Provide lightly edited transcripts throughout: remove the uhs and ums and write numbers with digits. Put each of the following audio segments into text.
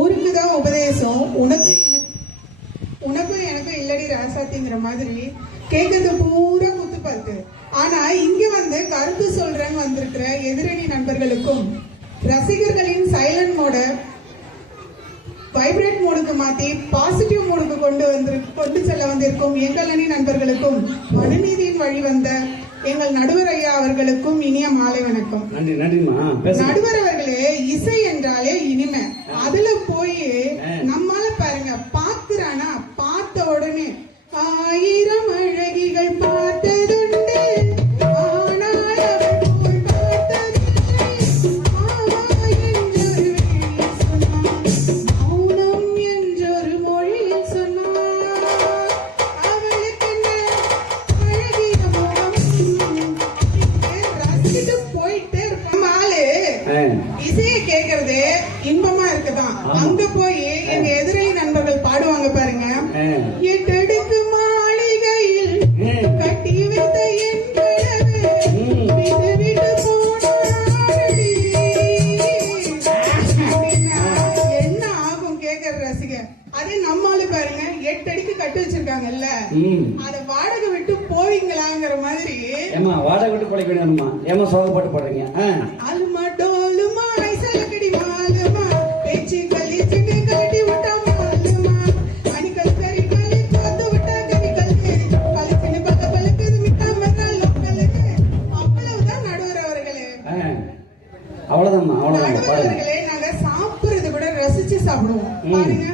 ஊருக்கு தான் உபதேசம், உனக்கும் எனக்கும் இல்லடி ராசாத்திங்கிற மாதிரி கேட்கறது பூரா குத்து பார்த்து. ஆனா இங்க வந்து கருத்து சொல்றேன்னு வந்திருக்கிற எதிரணி நண்பர்களுக்கும் ரசிகர்களின் சைலண்ட் மோட வைப்ரேட் மோடுக்கு மாத்தி பாசிட்டிவ் மோடுக்கு கொண்டு செல்ல வந்திருக்கும் எங்கள் அணி நண்பர்களுக்கும் மனுநீதியின் வழி வந்த எங்கள் நடுவர் ஐயா அவர்களுக்கும் இனிய மாலை வணக்கம். நடுவர் அவர்களே, இசை என்றாலே இனிமை. அதுல போய் நம்மால பாருங்க பாக்குறானா, பார்த்த உடனே 1000 அழகிகள் பார்த்ததுண்டு, ஆனால் அவள் போல் பார்த்ததில்லை. ஆவா என்றொரு வேளையில் சொன்னான், மௌனம் என்றொரு மொழியில் சொன்னான். அவளுக்கு அழகிய முகம் ரசிச்சுட்டு போயிட்டே இருப்பான். ஆளு இசையை கேட்கறது இன்பமா இருக்குதான். அங்க போய் எங்க எதிரணி நண்பர்கள் பாடுவாங்க பாருங்க, எட்டடுக்கு மாளிகையில் கட்டி வைத்த என் கனவு விட்டு விட்டு போனாடி. என்ன ஆகும் கேட்கற ரசிகர். அதே நம்மால பாருங்க 8 அடிக்கு கட்டி வச்சிருக்காங்கல்ல, அத வாடகை விட்டு போவீங்களாங்கிற மாதிரி. வாடகை விட்டு கொலைக்க வேணுமா? ஏமா சோகப்பட்டு போடுறீங்க? அலுமா டோலுமா ஐசலக்கடி மாலுமா பேச்சு கலிச்சுட்டு கட்டி விட்டா மாலுமா அணிக்கல் சரி கலி தோத்து விட்டா கரிக்கல் கலிச்சுன்னு பக்க பழுக்குது மிட்டா மக்கால் லோக்கலுக்கு. அவ்வளவுதான் நடுவர் அவர்களே. அவ்வளவுதான் நடுவர் அவர்களே, நாங்க சாப்பிடுறது கூட ரசிச்சு சாப்பிடுவோம் பாருங்க.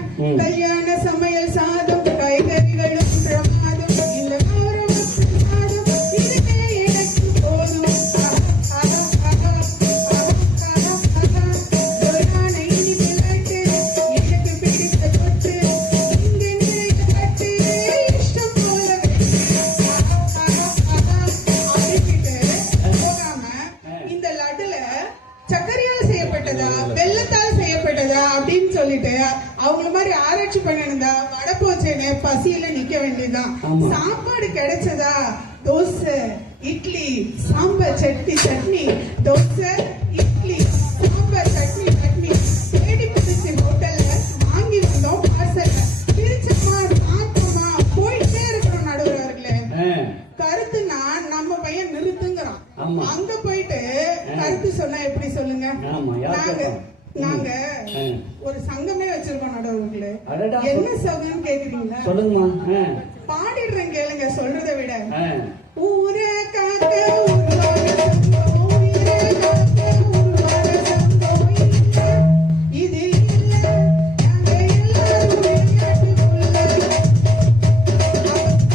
கல்யாண சமையல் சாதம் காய்கறிகளும் பிரமாதம் இல்ல கௌரவம் சாதம் இதுவே எனக்கு போதும். எனக்கு பிடித்த தொட்டு இங்க நிறைய கட்டு இஷ்டம் போல அப்படின்ட்டு போகாம இந்த லட்டுல சர்க்கரையால் செய்யப்பட்டதா வெள்ளத்தால் செய்யப்பட்டதா அப்படின்னு சொல்லிட்டு அவங்கள மாதிரி ஆராய்ச்சி பண்ணிருந்தா வடப்போச்சேனே பசியில நிக்க வேண்டியதுதான். சாப்பாடு கிடைச்சதா தோசை இட்லி சாம்பார் சட்னி தோசை இட்லி சாம்பார் சட்னி தேடி பிடிச்சி ஹோட்டல்ல வாங்கி வந்தோம். பார்சல் பிரிச்சமா சாப்பிட்டோமா போயிட்டே இருக்கிறோம். நடுவர்களே, கருத்துனா நம்ம பையன் நிறுத்துங்கிறான். அங்க போயிட்டு கருத்து சொன்னா எப்படி சொல்லுங்க? நாங்க ஒரு சங்கமே வச்சிருக்கோம் நடுவர்களே. என்ன சங்கம்னு கேக்குறீங்களா? சொல்லுங்கம்மா. பாடிடுறேன் கேளுங்க, சொல்றதை விட. ஊரே காக்க உருவான சங்கம், உயிரே காக்க உருவான சங்கம் இது இல்ல, நாங்க எல்லாரும் விளையாட்டுக்குள்ள.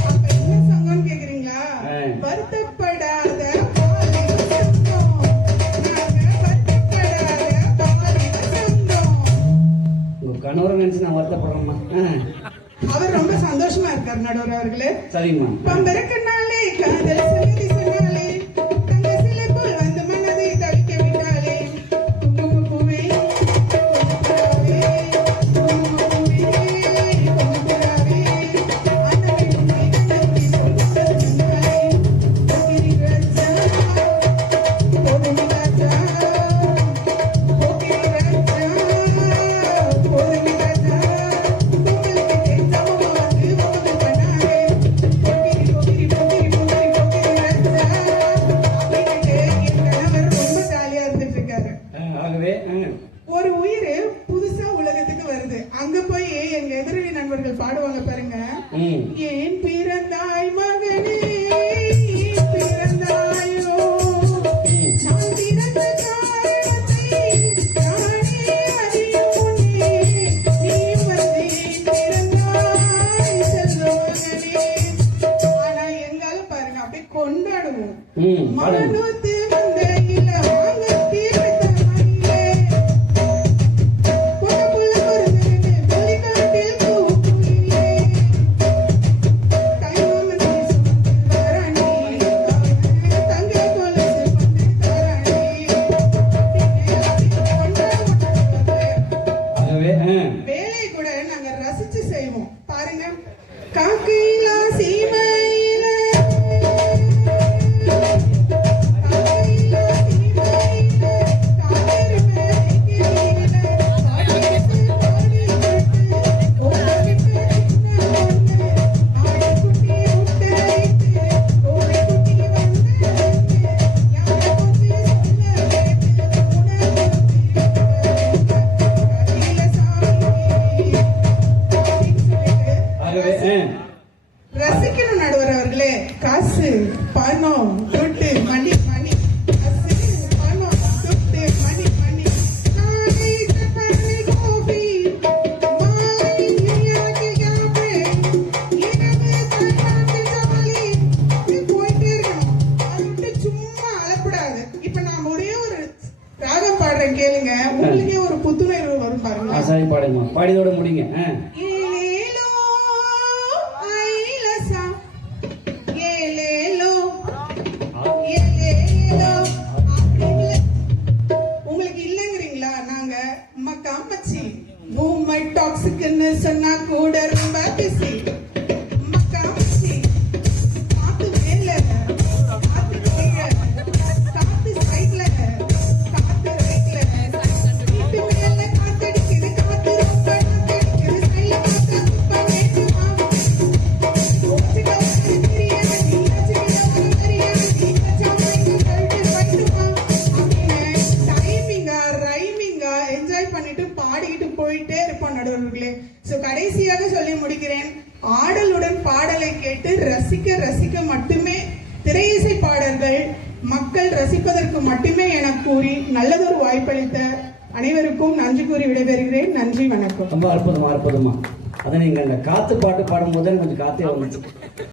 அப்ப என்ன சங்கம்னு கேக்குறீங்களா? வருத்தப்படாத பாலின சங்கம். நாங்க வருத்தப்படாத பாலின சங்கம். உங்க கணவரை நினைச்சு நான் வருத்தப்படுறேம்மா. அவர் ரொம்ப சந்தோஷமா இருக்காரு நடுவர் அவர்களே. சரிம்மா. பம்பரக்கண்ணாலே காதல் சங்கதி சொன்னாலே தங்க சிலை போல் வந்து மனதை தவிக்க விட்டாலே குங்குமப்பூவே குங்குமப்பூவே குங்குமப்பூவே அண்ணனை உண்மை கண்ணை சொல்வது சொன்னாலே போகிரி ராஜா போதுமி ராஜா போகிரி ராஜா போதுமி ராஜா ஒரு உயிர் புதுசா உலகத்துக்கு வருது. அங்க போய் எங்க எதிரணி நண்பர்கள் பாடுவாங்க பாருங்க, ஏன் பிறந்தாய் மகனே பிறந்தாயோ நான் பிறந்த காரணத்தை நானே அறியும் முன்னே நீ வந்து பிறந்தாய் செல்வ மகனே. ஆனா எங்கால பாருங்க அப்படியே கொண்டாடுவோம். மனநோத்து வந்த இல்ல வாங்க தீர்த்த மணிலே பொண்ணு பொருந்தனே வெளிக்காட்டில் கூப்பிலே கைமாமன் சுமந்து தரணி தங்க கொலசு பண்ணு தரணி வேலை கூட நாங்க ரசிச்சு செய்வோம் பாருங்க. காக்கையிலா சீமையில காக்கையிலா சீமையில பாருங்க. சரி பாடுங்கம்மா, பாடியதோட முடிங்க. ஏலேலோ ஐலசா ஏலேலோ ஏலேலோ அப்படின்னு உங்களுக்கு இல்லைங்கிறீங்களா? நாங்க மக்கா மச்சி பூமை டாக்ஸிக்னு சொன்னா கூட ரொம்ப பிஸி. மக்கா மச்சி காத்து மேல காத்து கீழ காத்து சைட்ல காத்து ரைட்ல வீட்டு மேல காத்தடிக்குது காத்து ரொம்ப அடிக்குது சைட்ல காத்து சுப்ப வேண்டுமா ஓச்சிக்கல பிரியாணி ஓச்சிக்கல பிரியாணி கச்சாமைக்கு கழுத்து வைட்டுமா அப்படின்னு ரைமிங்கா என்ஜாய் பண்ணிட்டு பாடிக்கிட்டு போயிட்டே இருப்போம் நடுவர்களே. சோ கடைசியாக சொல்லி முடிக்கிறேன். ஆடலுடன் பாடலை கேட்டு ரசிக்க ரசிக்க மட்டுமே திரையிசை பாடல்கள் மக்கள் ரசிப்பதற்கு மட்டுமே என கூறி நல்லதொரு வாய்ப்பளித்த அனைவருக்கும் நன்றி கூறி விடைபெறுகிறேன். நன்றி, வணக்கம். ரொம்ப அற்புதமா. அதை நீங்க அந்த காத்து பாட்டு பாடும்போது கொஞ்சம் காத்தே வந்துச்சு.